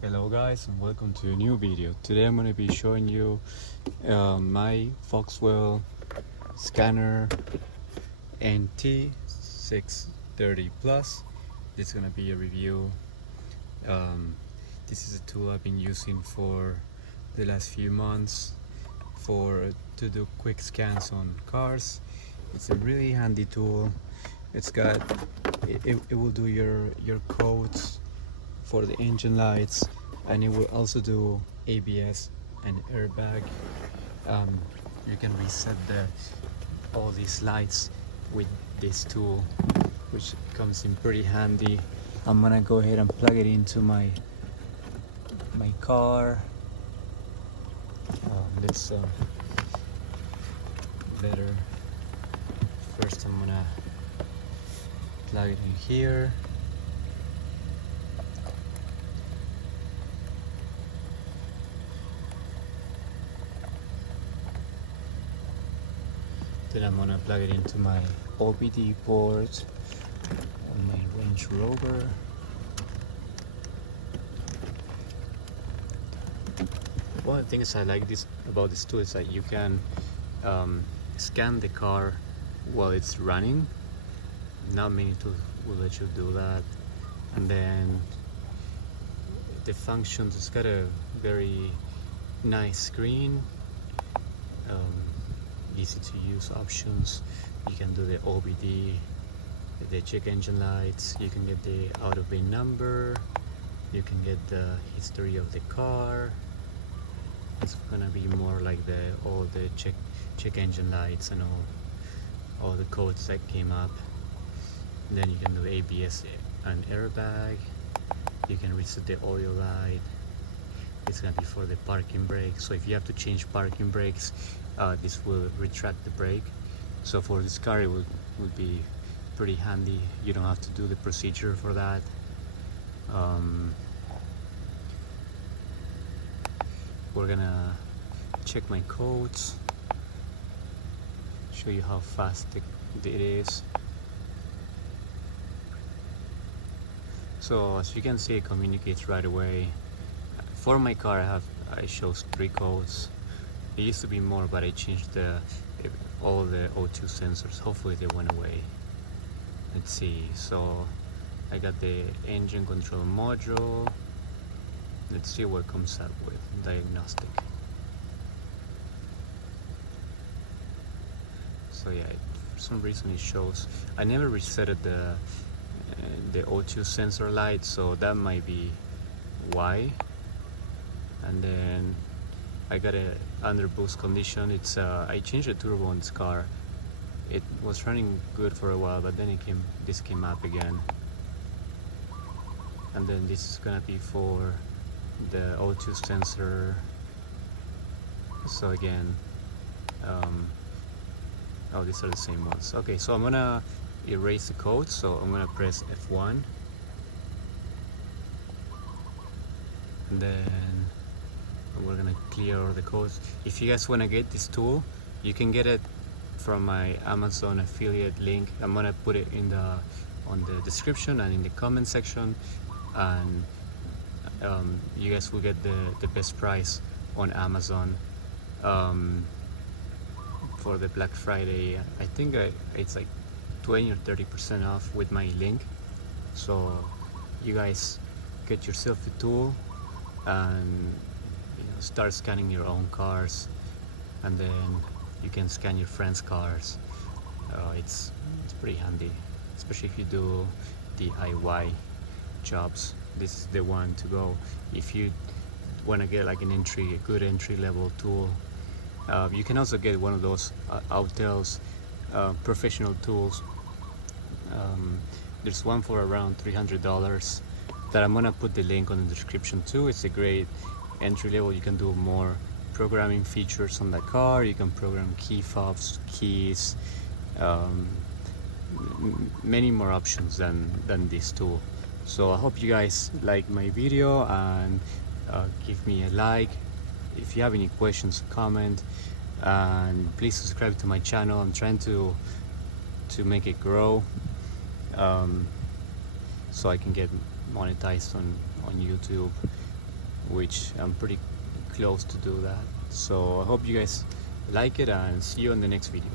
Hello guys and welcome to a new video. Today I'm going to be showing you my FOXWELL scanner NT630 Plus. This is going to be a review. This is a tool I've been using for the last few months to do quick scans on cars. It's a really handy tool. It will do your codes for the engine lights, and it will also do ABS and airbag. You can reset all these lights with this tool, which comes in pretty handy. I'm gonna go ahead and plug it into my car. Let's better. First I'm gonna plug it in here. Then I'm gonna plug it into my OBD port on my Range Rover. One of the things I like about this tool is that you can scan the car while it's running. Not many tools will let you do that. And then the functions, it's got a very nice screen. Easy to use options. You can do the OBD, the check engine lights, you can get the out of VIN number, you can get the history of the car. It's gonna be more like all the check engine lights and all the codes that came up. And then you can do ABS and airbag. You can reset the oil light. It's gonna be for the parking brake, so if you have to change parking brakes, this will retract the brake. So for this car it would be pretty handy. You don't have to do the procedure for that. We're gonna check my codes, show you how fast it is. So as you can see, it communicates right away. For my car I chose 3 codes. It used to be more, but I changed all the O2 sensors. Hopefully they went away. Let's see, so I got the engine control module. Let's see what comes up with diagnostic. So yeah, for some reason it shows. I never resetted the O2 sensor light, so that might be why. And then I got a under boost condition. I changed the turbo on this car. It was running good for a while, but then this came up again. And then this is gonna be for the O2 sensor. So again, oh, these are the same ones. Okay, so I'm gonna erase the code. So I'm gonna press F1, and then we're gonna clear all the codes. If you guys want to get this tool, you can get it from my Amazon affiliate link. I'm gonna put it on the description and in the comment section, and you guys will get the best price on Amazon for the Black Friday. I think it's like 20 or 30% off with my link. So you guys get yourself a tool and start scanning your own cars, and then you can scan your friends' cars. It's pretty handy, especially if you do DIY jobs. This is the one to go if you want to get like a good entry level tool. You can also get one of those Autel's professional tools. There's one for around $300 that I'm gonna put the link on the description too. It's a great entry level. You can do more programming features on the car. You can program key fobs, keys, many more options than this tool. So I hope you guys like my video, and give me a like. If you have any questions, comment, and please subscribe to my channel. I'm trying to make it grow, so I can get monetized on YouTube. which I'm pretty close to do that. So I hope you guys like it, and see you in the next video.